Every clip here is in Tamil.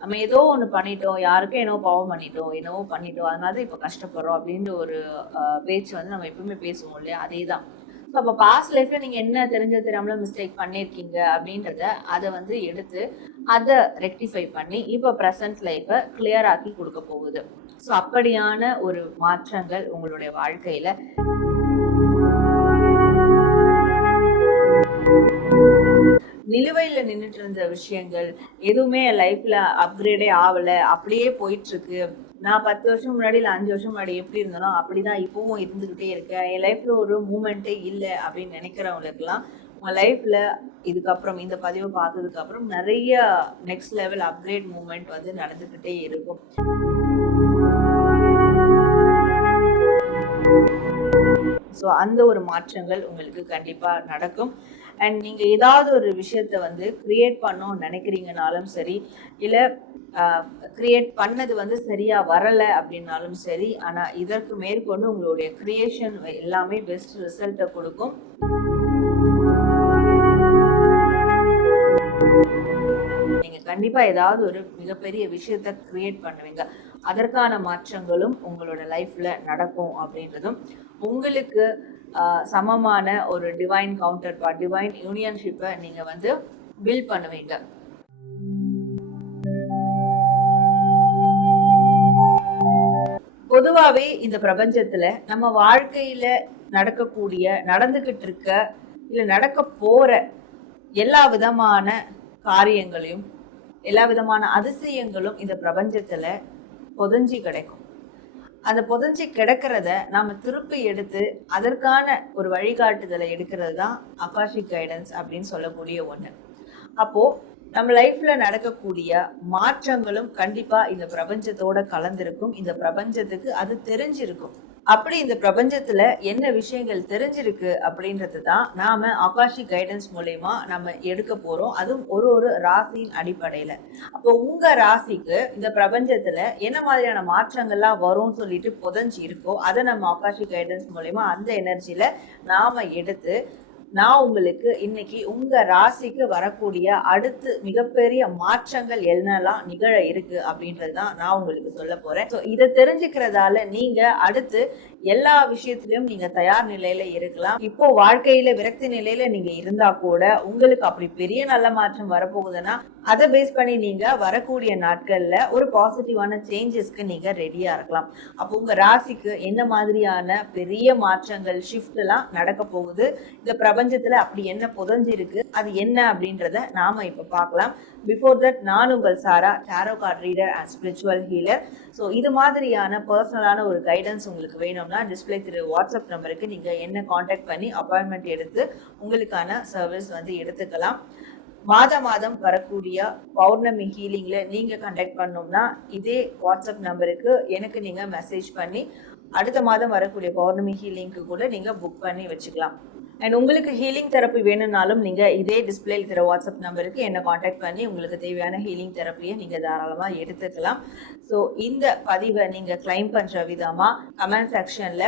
நம்ம ஏதோ ஒன்று பண்ணிட்டோம், யாருக்கும் என்னவோ பாவம் பண்ணிட்டோம், என்னவோ பண்ணிட்டோம், அதனால தான் இப்போ கஷ்டப்படுறோம் அப்படின்ற ஒரு பேச்சு வந்து நம்ம எப்பவுமே பேசுவோம் இல்லையா? அதே தான். ஸோ அப்போ பாஸ்ட் லைஃப்ல நீங்க என்ன தெரியாமல மிஸ்டேக் பண்ணியிருக்கீங்க அப்படின்றத அதை வந்து எடுத்து அதை ரெக்டிஃபை பண்ணி இப்போ ப்ரெசன்ட் லைஃப்பை கிளியர் ஆக்கி கொடுக்க போகுது. ஸோ அப்படியான ஒரு மாற்றங்கள் உங்களுடைய வாழ்க்கையில நிலுவையில் நின்றுட்டு இருந்த விஷயங்கள் எதுவுமே என் லைஃப்ல அப்கிரேடே ஆகலை, அப்படியே போயிட்டு இருக்கு. நான் 10 வருஷம் முன்னாடி இல்லை 5 வருஷம் முன்னாடி எப்படி இருந்தனோ அப்படிதான் இப்பவும் இருந்துகிட்டே இருக்கேன், என் லைஃப்ல ஒரு மூமெண்ட்டே இல்லை அப்படின்னு நினைக்கிறவங்களுக்குலாம் உங்க லைஃப்ல இதுக்கப்புறம் இந்த பதிவை பார்த்ததுக்கு அப்புறம் நிறைய நெக்ஸ்ட் லெவல் அப்கிரேட் மூமெண்ட் வந்து நடந்துகிட்டே இருக்கும். ஸோ அந்த ஒரு மாற்றங்கள் உங்களுக்கு கண்டிப்பா நடக்கும். அண்ட் நீங்க ஏதாவது ஒரு விஷயத்த வந்து கிரியேட் பண்ணணும்னு நினைக்கிறீங்கனாலும் சரி, இல்லை கிரியேட் பண்ணது வந்து சரியா வரல அப்படின்னாலும் சரி, ஆனா இதற்கு மேற்கொண்டு உங்களுடைய கிரியேஷன் எல்லாமே பெஸ்ட் ரிசல்ட்டை கொடுக்கும். நீங்க கண்டிப்பா ஏதாவது ஒரு மிகப்பெரிய விஷயத்த கிரியேட் பண்ணுவீங்க, அதற்கான மாற்றங்களும் உங்களோட லைஃப்ல நடக்கும் அப்படின்றதும் உங்களுக்கு சமமான ஒரு டிவைன் கவுண்டர் பார்ட், டிவைன் யூனியன்ஷிப்பை நீங்க வந்து பில்ட் பண்ணுவீங்க. பொதுவாவே இந்த பிரபஞ்சத்துல நம்ம வாழ்க்கையில நடக்கக்கூடிய, நடந்துகிட்டு இருக்க, இல்ல நடக்க போற எல்லா விதமான காரியங்களையும், எல்லா விதமான அதிசயங்களும் இந்த பிரபஞ்சத்துல புதஞ்சி கிடைக்கும். அந்த புதஞ்சி கிடக்கிறத நாம திருப்பி எடுத்து அதற்கான ஒரு வழிகாட்டுதலை எடுக்கிறது தான் அகாஷிக் கைடன்ஸ் அப்படின்னு சொல்லக்கூடிய ஒண்ணு. அப்போ நம்ம லைஃப்ல நடக்கக்கூடிய மாற்றங்களும் கண்டிப்பா இந்த பிரபஞ்சத்தோட கலந்திருக்கும். இந்த பிரபஞ்சத்துக்கு அது தெரிஞ்சிருக்கும். அப்படி இந்த பிரபஞ்சத்துல என்ன விஷயங்கள் தெரிஞ்சிருக்கு அப்படின்றது தான் நாம ஆகாஷிக் கைடன்ஸ் மூலமா நம்ம எடுக்க போறோம். அதுவும் ஒரு ராசியின் அடிப்படையில. அப்போ உங்க ராசிக்கு இந்த பிரபஞ்சத்துல என்ன மாதிரியான மாற்றங்கள்லாம் வரும்னு சொல்லிட்டு புதஞ்சி இருக்கோ, அதை நம்ம ஆகாஷிக் கைடன்ஸ் மூலமா அந்த எனர்ஜியில நாம எடுத்து நான் உங்களுக்கு இன்னைக்கு உங்க ராசிக்கு வரக்கூடிய அடுத்து மிகப்பெரிய மாற்றங்கள் என்னெல்லாம் நிகழ இருக்கு அப்படின்றதுதான் நான் உங்களுக்கு சொல்ல போறேன். ஸோ இதை தெரிஞ்சுக்கிறதால நீங்க அடுத்து எல்லா விஷயத்திலும் நீங்க தயார் நிலையில இருக்கலாம். இப்போ வாழ்க்கையில விரக்தி நிலையில நீங்க இருந்தா கூட உங்களுக்கு அப்படி பெரிய நல்ல மாற்றம் வரப்போகுதுன்னா அதை பேஸ் பண்ணி நீங்க வரக்கூடிய நாட்கள்ல ஒரு பாசிட்டிவான சேஞ்சஸ்க்கு நீங்க ரெடியா இருக்கலாம். அப்போ உங்க ராசிக்கு என்ன மாதிரியான பெரிய மாற்றங்கள், ஷிஃப்ட் எல்லாம் நடக்க போகுது, இந்த பிரபஞ்சத்துல அப்படி என்ன புதஞ்சிருக்கு, அது என்ன அப்படின்றத நாம இப்ப பார்க்கலாம். பிஃபோர் தட், நான் உங்கள் Sara, tarot card reader and spiritual healer. So இது மாதிரியான பர்சனலான ஒரு கைடன்ஸ் உங்களுக்கு வேணும்னா டிஸ்பிளே திரு வாட்ஸ்அப் நம்பருக்கு நீங்க என்ன காண்டாக்ட் பண்ணி அப்பாயின்மெண்ட் எடுத்து உங்களுக்கான சர்வீஸ் வந்து எடுத்துக்கலாம். மாதம் வரக்கூடிய பௌர்ணமி ஹீலிங்ல நீங்க கண்டக்ட் பண்ணோம்னா இதே வாட்ஸ்அப் நம்பருக்கு எனக்கு நீங்க மெசேஜ் பண்ணி அடுத்த மாதம் வரக்கூடிய பௌர்ணமி ஹீலிங்க்கு கூட நீங்க புக் பண்ணி வச்சுக்கலாம். அண்ட் உங்களுக்கு ஹீலிங் தெரப்பி வேணும்னாலும் நீங்க இதே டிஸ்பிளே இருக்கிற வாட்ஸ்அப் நம்பருக்கு என்ன காண்டாக்ட் பண்ணி உங்களுக்கு தேவையான ஹீலிங் தெரப்பியை நீங்க தாராளமா எடுத்துக்கலாம். ஸோ இந்த பதிவை நீங்க கிளைம் பண்ற விதமா கமெண்ட் செக்ஷன்ல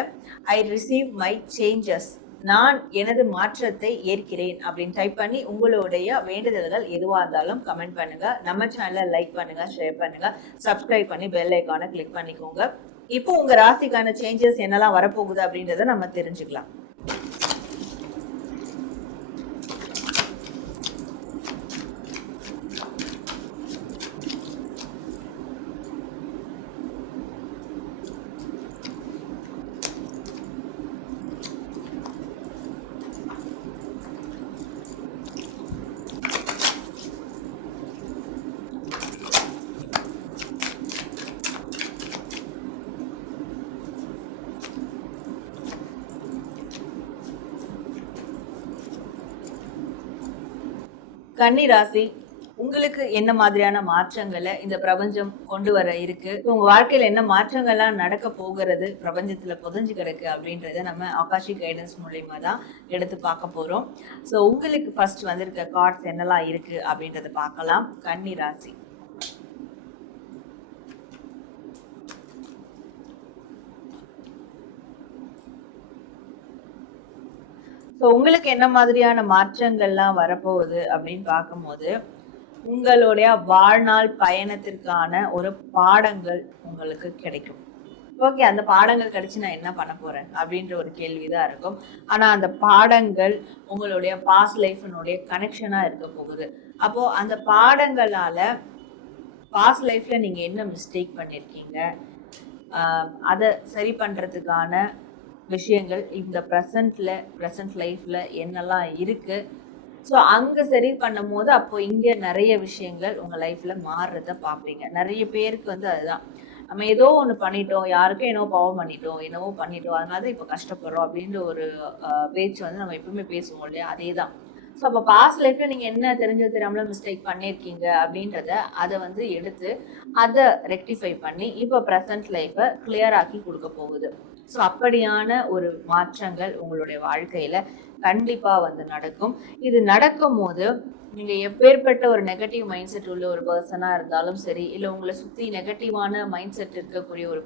ஐ ரிசீவ் மை சேஞ்சஸ், நான் எனது மாற்றத்தை ஏற்கிறேன் அப்படின்னு டைப் பண்ணி உங்களுடைய வேண்டுதல்கள் எதுவாக இருந்தாலும் கமெண்ட் பண்ணுங்க. நம்ம சேனலை லைக் பண்ணுங்க, ஷேர் பண்ணுங்க, சப்ஸ்கிரைப் பண்ணி பெல் ஐக்கானை கிளிக் பண்ணிக்கோங்க. இப்போ உங்க ராசிக்கான சேஞ்சஸ் என்னெல்லாம் வரப்போகுது அப்படின்றத நம்ம தெரிஞ்சுக்கலாம். கன்னி ராசி, உங்களுக்கு என்ன மாதிரியான மாற்றங்களை இந்த பிரபஞ்சம் கொண்டு வர இருக்கு, உங்க வாழ்க்கையில என்ன மாற்றங்கள்லாம் நடக்க போகிறது, பிரபஞ்சத்துல புதஞ்சு கிடக்கு அப்படின்றத நம்ம ஆகாஷிக் கைடன்ஸ் மூலியமா தான் எடுத்து பார்க்க போறோம். ஸோ உங்களுக்கு ஃபர்ஸ்ட் வந்திருக்க கார்ட்ஸ் என்னெல்லாம் இருக்கு அப்படின்றத பார்க்கலாம். கன்னி ராசி, ஸோ உங்களுக்கு என்ன மாதிரியான மாற்றங்கள்லாம் வரப்போகுது அப்படின்னு பார்க்கும்போது, உங்களுடைய வாழ்நாள் பயணத்திற்கான ஒரு பாடங்கள் உங்களுக்கு கிடைக்கும். ஓகே, அந்த பாடங்கள் கிடைச்சு நான் என்ன பண்ண போறேன் அப்படின்ற ஒரு கேள்விதான் இருக்கும். ஆனா அந்த பாடங்கள் உங்களுடைய பாஸ்ட் லைஃப்னுடைய கனெக்ஷனா இருக்க போகுது. அப்போ அந்த பாடங்களால பாஸ்ட் லைஃப்ல நீங்க என்ன மிஸ்டேக் பண்ணிருக்கீங்க, அதை சரி பண்றதுக்கான விஷயங்கள் இந்த ப்ரெசன்ட் லைஃப்ல என்னெல்லாம் இருக்கு. ஸோ அங்கே சரி பண்ணும் போது அப்போ இங்கே நிறைய விஷயங்கள் உங்கள் லைஃப்பில் மாறுறத பார்ப்பீங்க. நிறைய பேருக்கு வந்து அதுதான், நம்ம ஏதோ ஒன்று பண்ணிட்டோம், யாருக்கும் என்னவோ பாவம் பண்ணிட்டோம், என்னவோ பண்ணிட்டோம், அதனால தான் இப்போ கஷ்டப்படுறோம் அப்படின்ற ஒரு பேச்சு வந்து நம்ம எப்பவுமே பேசுவோம் இல்லையா, அதே தான். ஸோ அப்போ பாஸ்ட் லைஃப்பில் நீங்கள் என்ன தெரியாமல மிஸ்டேக் பண்ணியிருக்கீங்க அப்படின்றத அதை வந்து எடுத்து அதை ரெக்டிஃபை பண்ணி இப்போ ப்ரெசன்ட் லைஃப்பை கிளியர் ஆக்கி கொடுக்க போகுது. ஸோ அப்படியான ஒரு மாற்றங்கள் உங்களுடைய வாழ்க்கையில் கண்டிப்பாக வந்து நடக்கும். இது நடக்கும் போது நீங்கள் எப்பேற்பட்ட ஒரு நெகட்டிவ் மைண்ட் செட் உள்ள ஒரு பர்சனாக இருந்தாலும் சரி, இல்லை உங்களை சுற்றி நெகட்டிவான மைண்ட் செட் இருக்கக்கூடிய ஒரு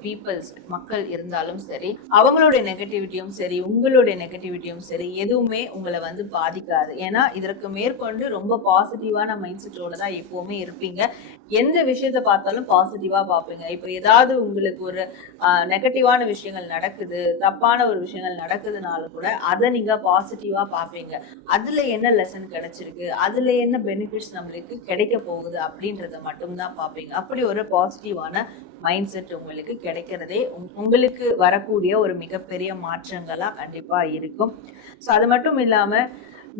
மக்கள் இருந்தாலும் சரி, அவங்களுடைய நெகட்டிவிட்டியும் சரி உங்களுடைய நெகட்டிவிட்டியும் சரி எதுவுமே உங்களை வந்து பாதிக்காது. ஏன்னா இதற்கு மேற்கொண்டு ரொம்ப பாசிட்டிவான மைண்ட் செட்டோட தான் எப்போவுமே இருப்பீங்க. எந்த விஷயத்த பார்த்தாலும் பாசிட்டிவாக பார்ப்பீங்க. இப்போ ஏதாவது உங்களுக்கு ஒரு நெகட்டிவான விஷயங்கள் நடக்குது, தப்பான ஒரு விஷயங்கள் நடக்குதுனாலும் கூட அதை நீங்கள் பாசிட்டிவாக பார்ப்பீங்க. அதில் என்ன லெசன் கிடைச்சிருக்கு, அதில் என்ன பெனிஃபிட்ஸ் நம்மளுக்கு கிடைக்க போகுது அப்படின்றத மட்டும்தான் பார்ப்பீங்க. அப்படி ஒரு பாசிட்டிவான மைண்ட் செட் உங்களுக்கு கிடைக்கிறதே உங்களுக்கு வரக்கூடிய ஒரு மிகப்பெரிய மாற்றங்களாக கண்டிப்பாக இருக்கும். ஸோ அது மட்டும் இல்லாமல்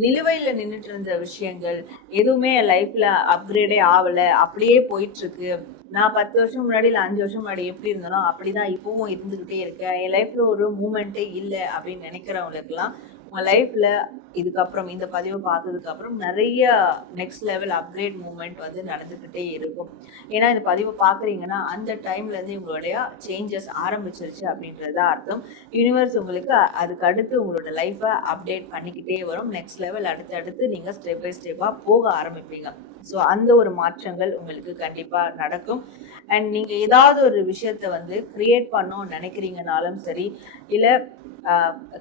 நிலுவையில் நின்றுட்டு இருந்த விஷயங்கள் எதுவுமே என் லைஃப்பில் அப்கிரேடே ஆகலை, அப்படியே போயிட்டுருக்கு. நான் 10 வருஷம் முன்னாடி இல்லை 5 வருஷம் முன்னாடி எப்படி இருந்தனோ அப்படிதான் இப்போவும் இருந்துக்கிட்டே இருக்கேன், என் லைஃப்பில் ஒரு மூமெண்ட்டே இல்லை அப்படின்னு நினைக்கிறவங்களுக்குலாம் உங்கள் லைஃப்பில் இதுக்கப்புறம் இந்த பதிவை பார்த்ததுக்கப்புறம் நிறைய நெக்ஸ்ட் லெவல் அப்கிரேட் மூமெண்ட் வந்து நடந்துக்கிட்டே இருக்கும். ஏன்னா இந்த பதிவை பார்க்குறீங்கன்னா அந்த டைம்லேருந்து உங்களுடைய சேஞ்சஸ் ஆரம்பிச்சிருச்சு அப்படின்றது தான் அர்த்தம். யூனிவர்ஸ் உங்களுக்கு அதுக்கு அடுத்து உங்களோட லைஃப்பை அப்டேட் பண்ணிக்கிட்டே வரும். நெக்ஸ்ட் லெவல் அடுத்து நீங்கள் ஸ்டெப் பை ஸ்டெப்பாக போக ஆரம்பிப்பீங்க. ஸோ அந்த ஒரு மாற்றங்கள் உங்களுக்கு கண்டிப்பாக நடக்கும். அண்ட் நீங்கள் ஏதாவது ஒரு விஷயத்த வந்து க்ரியேட் பண்ணணும்னு நினைக்கிறீங்கனாலும் சரி, இல்லை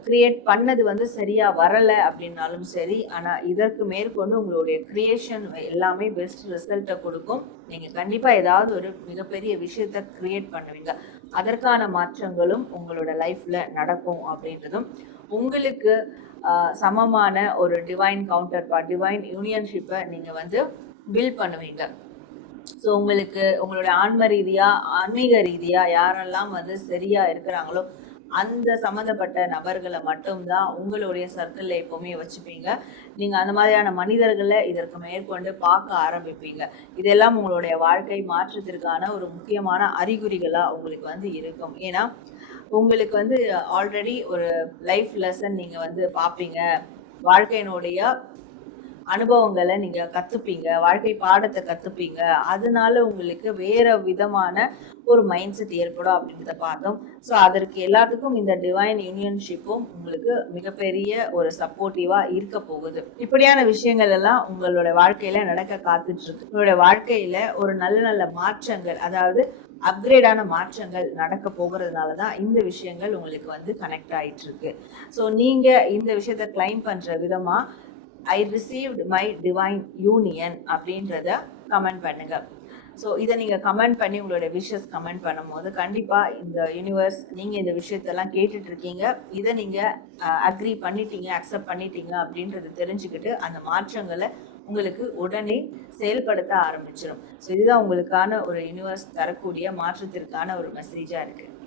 க்ரியேட் பண்ணது வந்து சரியாக வரலை அப்படின்னாலும் சரி, ஆனால் இதற்கு மேற்கொண்டு உங்களுடைய க்ரியேஷன் எல்லாமே பெஸ்ட் ரிசல்ட்டை கொடுக்கும். நீங்கள் கண்டிப்பாக ஏதாவது ஒரு மிகப்பெரிய விஷயத்த க்ரியேட் பண்ணுவீங்க. அதற்கான மாற்றங்களும் உங்களோட லைஃப்பில் நடக்கும் அப்படின்றதும் உங்களுக்கு சமமான ஒரு டிவைன் கவுண்டர் பார்ட், டிவைன் யூனியன்ஷிப்பை நீங்கள் வந்து பில்ட் பண்ணுவீங்க. ஸோ உங்களுக்கு உங்களுடைய ஆன்மீக ரீதியாக யாரெல்லாம் வந்து சரியாக இருக்கிறாங்களோ அந்த சம்மந்தப்பட்ட நபர்களை மட்டும்தான் உங்களுடைய சர்க்கிளில் எப்போவுமே வச்சுப்பீங்க. நீங்கள் அந்த மாதிரியான மனிதர்களை இதற்கு மேற்கொண்டு பார்க்க ஆரம்பிப்பீங்க. இதெல்லாம் உங்களுடைய வாழ்க்கை மாற்றத்திற்கான ஒரு முக்கியமான அறிகுறிகளாக உங்களுக்கு வந்து இருக்கும். ஏன்னா உங்களுக்கு வந்து ஆல்ரெடி ஒரு லைஃப் லெசன் நீங்கள் வந்து பார்ப்பீங்க, வாழ்க்கையினுடைய அனுபவங்களை நீங்கள் கற்றுப்பீங்க, வாழ்க்கை பாடத்தை கற்றுப்பீங்க. அதனால உங்களுக்கு வேறு விதமான ஒரு மைண்ட் செட் ஏற்படும் அப்படின்றத பார்த்தோம். ஸோ அதற்கு எல்லாத்துக்கும் இந்த டிவைன் யூனியன்ஷிப்பும் உங்களுக்கு மிகப்பெரிய ஒரு சப்போர்ட்டிவாக இருக்க போகுது. இப்படியான விஷயங்கள் எல்லாம் உங்களோட வாழ்க்கையில் நடக்க காத்துட்ருக்கு. உங்களோட வாழ்க்கையில் ஒரு நல்ல நல்ல மாற்றங்கள், அதாவது அப்கிரேடான மாற்றங்கள் நடக்க போகிறதுனால தான் இந்த விஷயங்கள் உங்களுக்கு வந்து கனெக்ட் ஆகிட்டு இருக்கு. ஸோ நீங்கள் இந்த விஷயத்தை கிளைம் பண்ணுற விதமாக ஐ ரிசீவ்ட் மை டிவைன் யூனியன் அப்படின்றத கமெண்ட் பண்ணுங்க. ஸோ இதை நீங்கள் கமெண்ட் பண்ணி உங்களோட விஷஸ் கமெண்ட் பண்ணும்போது கண்டிப்பாக இந்த யூனிவர்ஸ் நீங்கள் இந்த விஷயத்தெல்லாம் கேட்டுட்டு இருக்கீங்க, இதை நீங்கள் அக்ரி பண்ணிட்டீங்க, அக்செப்ட் பண்ணிட்டீங்க அப்படின்றத தெரிஞ்சுக்கிட்டு அந்த மாற்றங்களை உங்களுக்கு உடனே செயல்படுத்த ஆரம்பிச்சிடும். ஸோ இதுதான் உங்களுக்கான ஒரு யூனிவர்ஸ் தரக்கூடிய மாற்றத்திற்கான ஒரு மெசேஜாக இருக்குது.